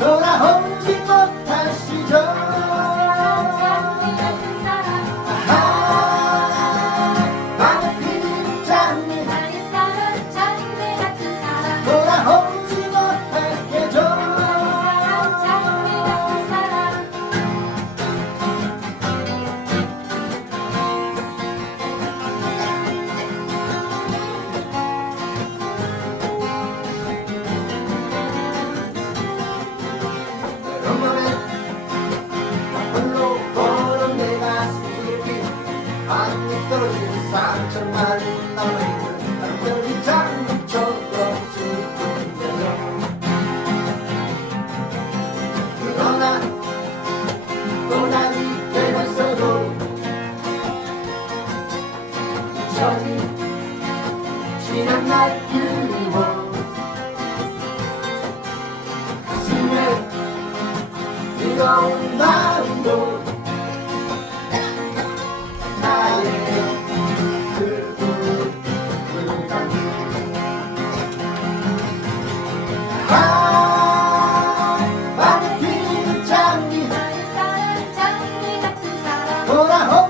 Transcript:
তোরা হোক। 상처만 남아있는 남편이 장처럼 슬픈데요 그러나 고난이 되었어도 저지 지난 날 그리워 가슴에 뜨거운 마음도 Ahora,